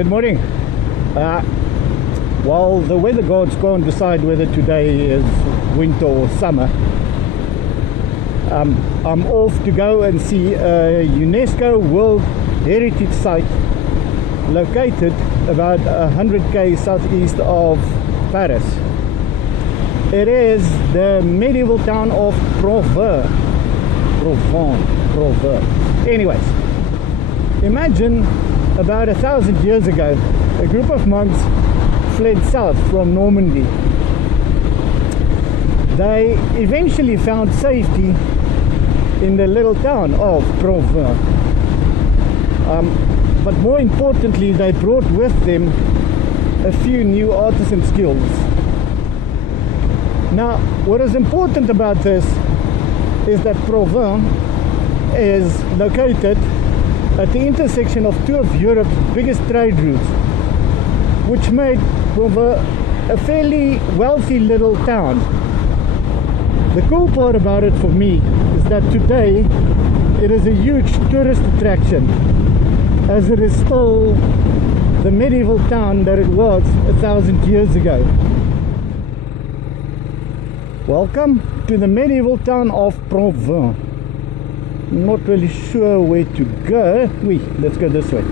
Good morning. While the weather gods can't decide whether today is winter or summer, I'm off to go and see a UNESCO World Heritage Site located about 100k southeast of Paris. It is the medieval town of Provins. Anyways, imagine about 1,000 years ago, a group of monks fled south from Normandy. They eventually found safety in the little town of Provins. But more importantly, they brought with them a few new artisan skills. Now, what is important about this is that Provins is located at the intersection of two of Europe's biggest trade routes, which made Provins a fairly wealthy little town. The cool part about it for me is that today it is a huge tourist attraction, as it is still the medieval town that it was 1,000 years ago. Welcome to the medieval town of Provins. I'm not really sure where to go. Let's go this way.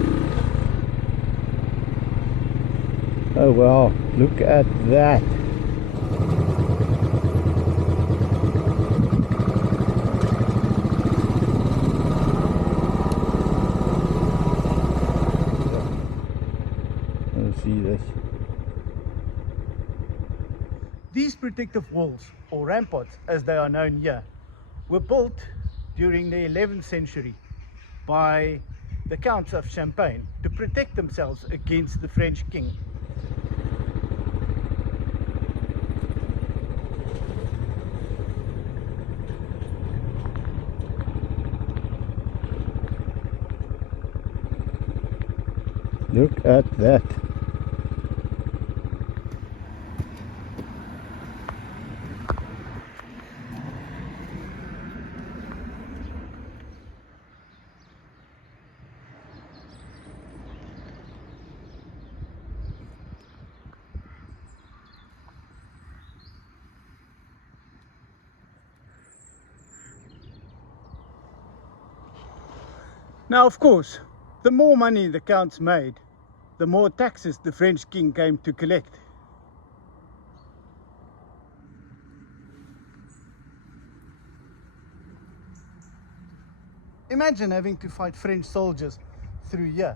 Oh wow, look at that. Let's see this. These protective walls, or ramparts as they are known here, were built during the 11th century by the Counts of Champagne to protect themselves against the French king. Look at that. Now, of course, the more money the counts made, the more taxes the French king came to collect. Imagine having to fight French soldiers through here.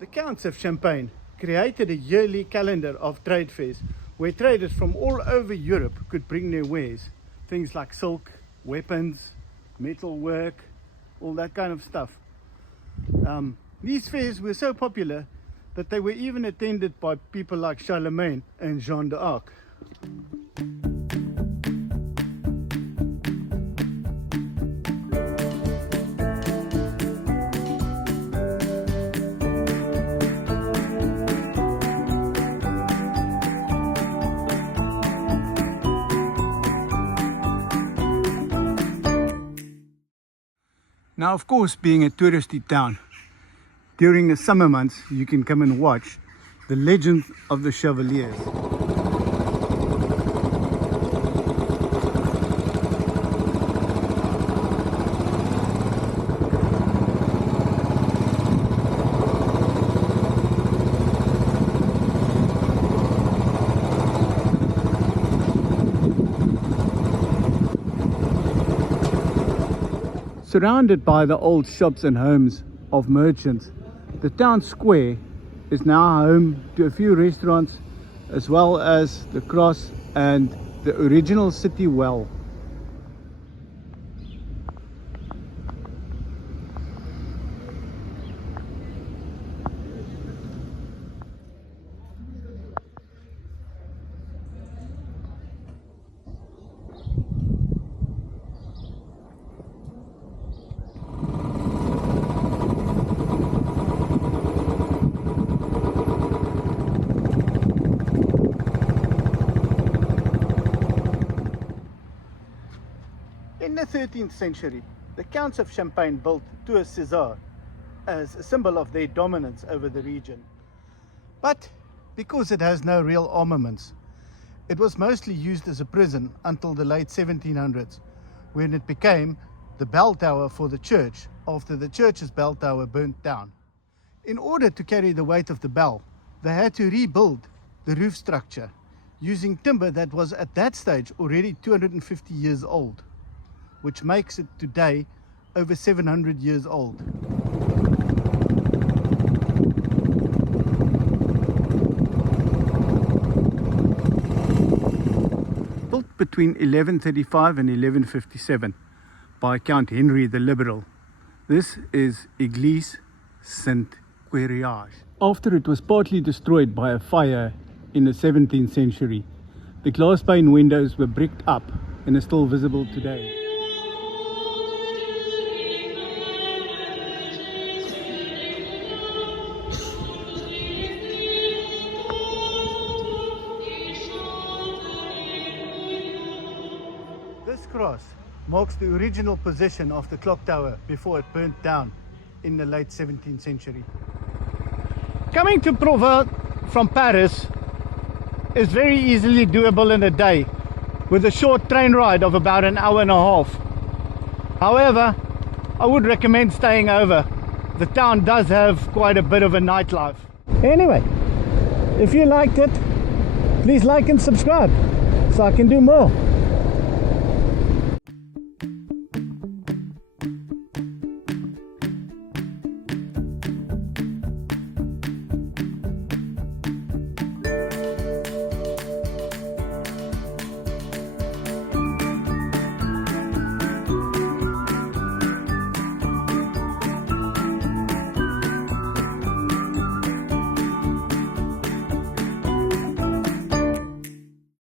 The Counts of Champagne created a yearly calendar of trade fairs where traders from all over Europe could bring their wares. Things like silk, weapons, metal work, all that kind of stuff. These fairs were so popular that they were even attended by people like Charlemagne and Jeanne d'Arc. Now, of course, being a touristy town, during the summer months you can come and watch the legend of the Chevaliers. Surrounded by the old shops and homes of merchants, the town square is now home to a few restaurants, as well as the cross and the original city well. the 13th century, the Counts of Champagne built Tour César as a symbol of their dominance over the region. But because it has no real armaments, it was mostly used as a prison until the late 1700s, when it became the bell tower for the church after the church's bell tower burnt down. In order to carry the weight of the bell, they had to rebuild the roof structure using timber that was at that stage already 250 years old, which makes it today over 700 years old. Built between 1135 and 1157 by Count Henry the Liberal, this is Église Saint-Quiriage. After it was partly destroyed by a fire in the 17th century, the glass pane windows were bricked up and are still visible today. This cross marks the original position of the clock tower before it burnt down in the late 17th century. Coming to Provins from Paris is very easily doable in a day with a short train ride of about an hour and a half. However, I would recommend staying over. The town does have quite a bit of a nightlife. Anyway, if you liked it, please like and subscribe so I can do more.